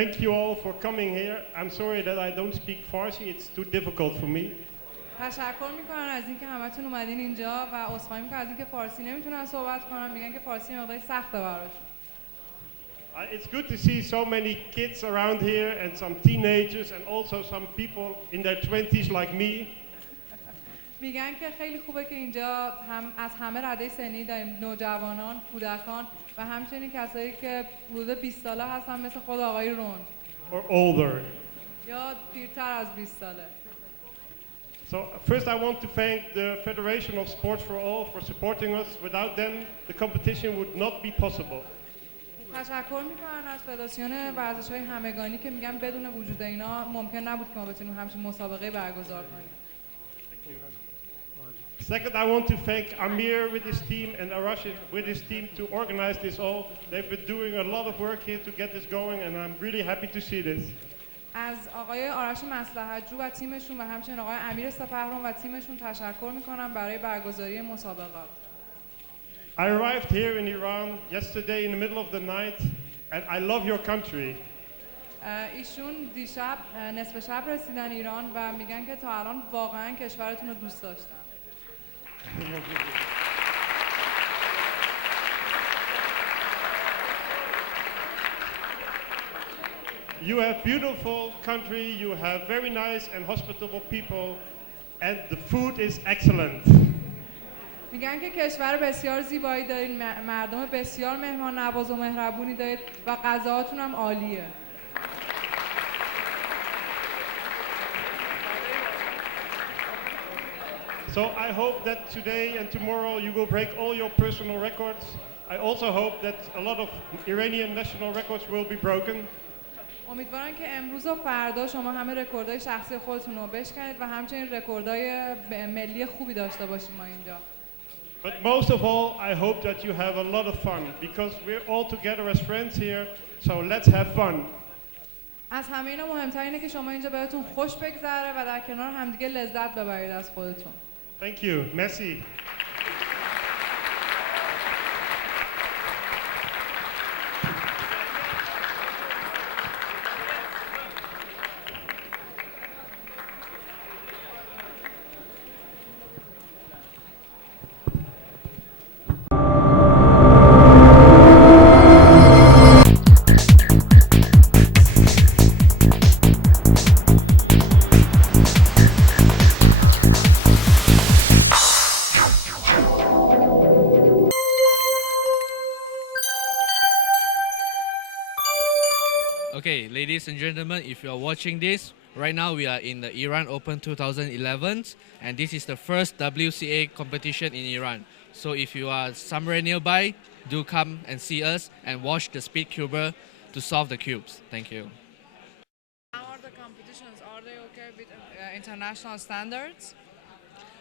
thank you all for coming here. I'm sorry that I don't speak Farsi. It's too difficult for me. تشکر میکنم از اینکه همتون اومدین اینجا و عذرخواهی میکنم از اینکه فارسی نمیتونن صحبت کنم. میگن که فارسی مقداری سخته براشون. It's good to see so many kids around here and some teenagers and also some people in their 20s like me. میگن که خیلی خوبه که اینجا هم از همه رده سنی داریم، نوجوانان، کودکان و همچنین کسایی که حدود 20 ساله هستن مثل خود آقای رون. Or older. یا پیرتر از 20 ساله. So first I want to thank the Federation of Sports for All for supporting us. Without them, the competition would not be possible. تشکر میکنم از فدراسیون ورزش‌های همگانی که میگم بدون وجود اینا ممکن نبود که ما بتونیم همچین مسابقه برگزار کنیم. Second, I want to thank Amir with his team and Arash with his team to organize this all. They've been doing a lot of work here to get this going and I'm really happy to see this. از آقای آرش مصلحت‌جو و تیمشون و همچنین آقای امیر سپهران و تیمشون تشکر میکنم برای برگزاری مسابقات. I arrived here in Iran yesterday in the middle of the night and I love your country. ایشون دیشب نصف شب رسیدن ایران و میگن که تا الان واقعا کشورتون رو دوست داشتن. You have beautiful country, you have very nice and hospitable people and the food is excellent. میگن که کشور بسیار زیبایی دارین، مردم بسیار مهمان نواز و مهربونی دارید و غذاهاتون هم عالیه. So I hope that today and tomorrow you will break all your personal records. I also hope that a lot of Iranian national records will be broken. امیدوارم که امروز و فردا شما همه رکوردهای شخصی خودتون رو بشکنید و همچنین رکوردهای ملی خوبی داشته باشیم ما اینجا. But most of all, I hope that you have a lot of fun because we're all together as friends here, so let's have fun. از همه اینا مهمتر اینه که شما اینجا بهتون خوش بگذره و در کنار همدیگه لذت ببرید از خودتون. Thank you. Merci. Okay, ladies and gentlemen, if you are watching this, right now we are in the Iran Open 2011 and this is the first WCA competition in Iran. So if you are somewhere nearby, do come and see us and watch the speed cuber to solve the cubes. Thank you. How are the competitions? Are they okay with international standards?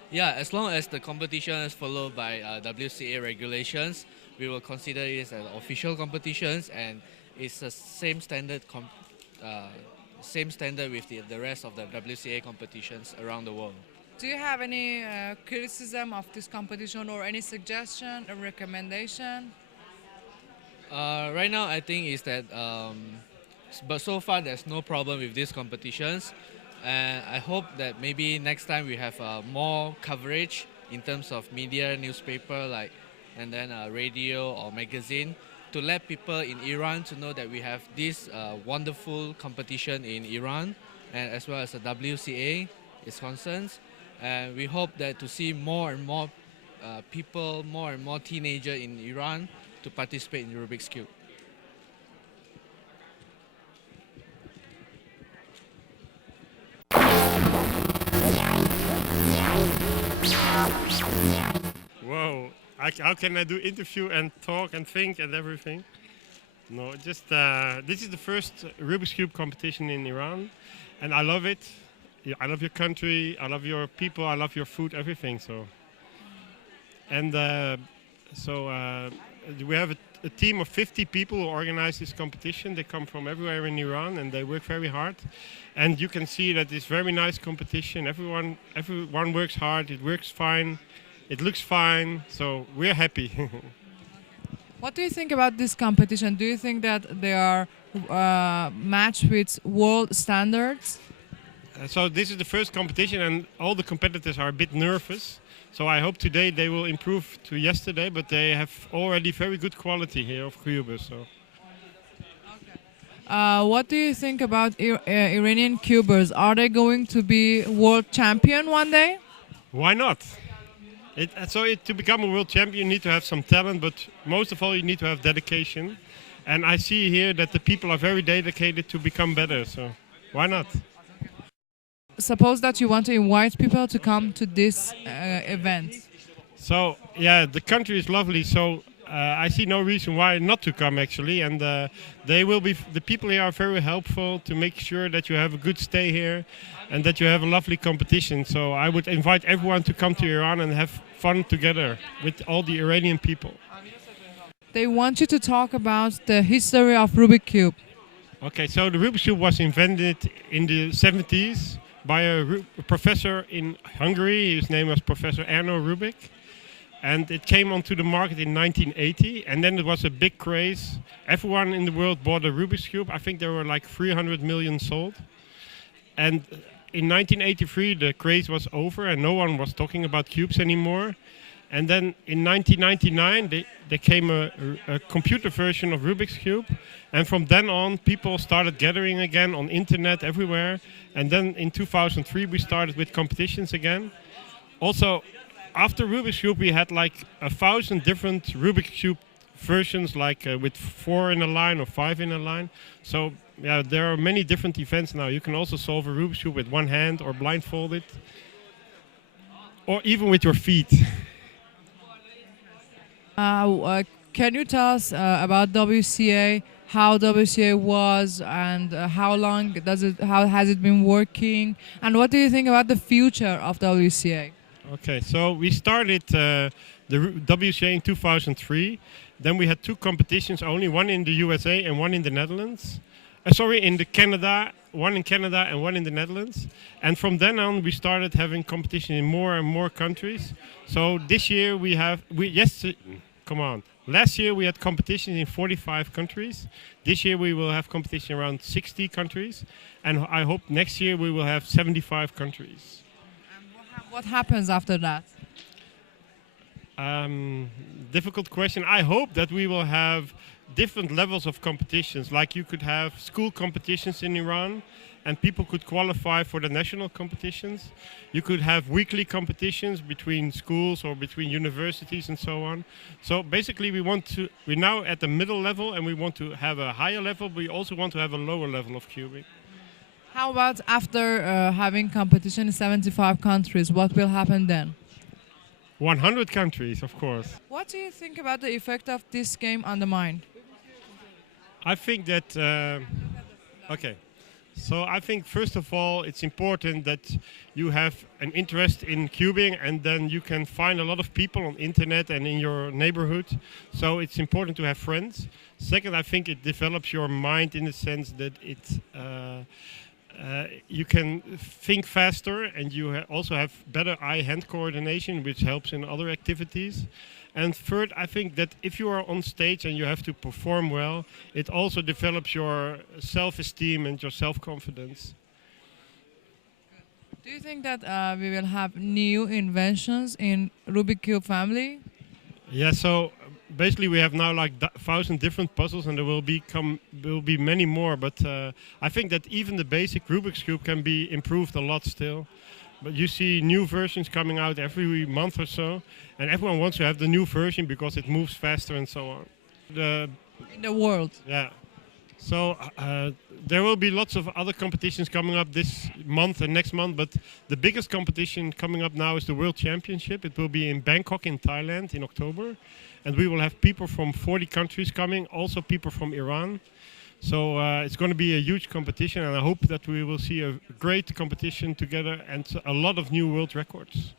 Yeah, as long as the competition is followed by WCA regulations, we will consider it as official competitions and it's the same standard with the rest of the WCA competitions around the world. Do you have any criticism of this competition or any suggestion or recommendation? Right now, I think is that, but so far there's no problem with these competitions, and I hope that maybe next time we have more coverage in terms of media, newspaper, and then radio or magazine, to let people in Iran to know that we have this wonderful competition in Iran, and as well as the WCA is concerned. And we hope that to see more and more people, more and more teenagers in Iran to participate in Rubik's Cube. Whoa, how can I do interview and talk and think and everything? No, just this is the first Rubik's Cube competition in Iran and I love it. Yeah, I love your country, I love your people, I love your food, everything. So, and we have a team of 50 people who organize this competition. They come from everywhere in Iran and they work very hard. And you can see that it's very nice competition. Everyone works hard. It works fine. It looks fine. So we're happy. What do you think about this competition? Do you think that they are match with world standards? So this is the first competition, and all the competitors are a bit nervous. So I hope today they will improve to yesterday, but they have already very good quality here of cubers. So. What do you think about Iranian cubers? Are they going to be world champion one day? Why not? To become a world champion, you need to have some talent, but most of all, you need to have dedication. And I see here that the people are very dedicated to become better. So why not? Suppose that you want to invite people to come to this event. So yeah, the country is lovely. So I see no reason why not to come actually. And the people here are very helpful to make sure that you have a good stay here and that you have a lovely competition. So I would invite everyone to come to Iran and have fun together with all the Iranian people. They want you to talk about the history of Rubik Cube. Okay, so the Rubik's Cube was invented in the 70s by a professor in Hungary. His name was Professor Erno Rubik. And it came onto the market in 1980, and then it was a big craze. Everyone in the world bought a Rubik's Cube. I think there were like 300 million sold. And in 1983, the craze was over, and no one was talking about cubes anymore. And then in 1999, there came a computer version of Rubik's Cube. And from then on, people started gathering again on internet everywhere. And then in 2003, we started with competitions again. Also, after Rubik's Cube, we had like 1,000 different Rubik's Cube versions, like with 4 in a line or 5 in a line. So yeah, there are many different events now. You can also solve a Rubik's Cube with one hand or blindfolded, or even with your feet. Can you tell us about WCA, how WCA was, and how has it been working, and what do you think about the future of WCA? Okay, so we started the WCA in 2003. Then we had 2 competitions only, one in the USA and one in the Netherlands. Canada, one in Canada and one in the Netherlands. And from then on, we started having competition in more and more countries. So this year last year we had competitions in 45 countries. This year we will have competition around 60 countries. And I hope next year we will have 75 countries. What happens after that? Difficult question. I hope that we will have different levels of competitions. Like you could have school competitions in Iran and people could qualify for the national competitions. You could have weekly competitions between schools or between universities and so on. So basically we're now at the middle level and we want to have a higher level, but we also want to have a lower level of cubing. How about after having competition in 75 countries? What will happen then? 100 countries, of course. What do you think about the effect of this game on the mind? I think that, So I think first of all, it's important that you have an interest in cubing and then you can find a lot of people on internet and in your neighborhood. So it's important to have friends. Second, I think it develops your mind in the sense that you can think faster and you also have better eye-hand coordination, which helps in other activities. And third, I think that if you are on stage and you have to perform well, it also develops your self-esteem and your self-confidence. Do you think that we will have new inventions in Rubik Cube family? Yeah, so basically we have now like 1,000 different puzzles and there will be many more, but I think that even the basic Rubik's Cube can be improved a lot still. But you see new versions coming out every month or so, and everyone wants to have the new version because it moves faster and so on. In the world. Yeah. So there will be lots of other competitions coming up this month and next month, but the biggest competition coming up now is the World Championship. It will be in Bangkok in Thailand in October, and we will have people from 40 countries coming, also people from Iran. So it's going to be a huge competition, and I hope that we will see a great competition together and a lot of new world records.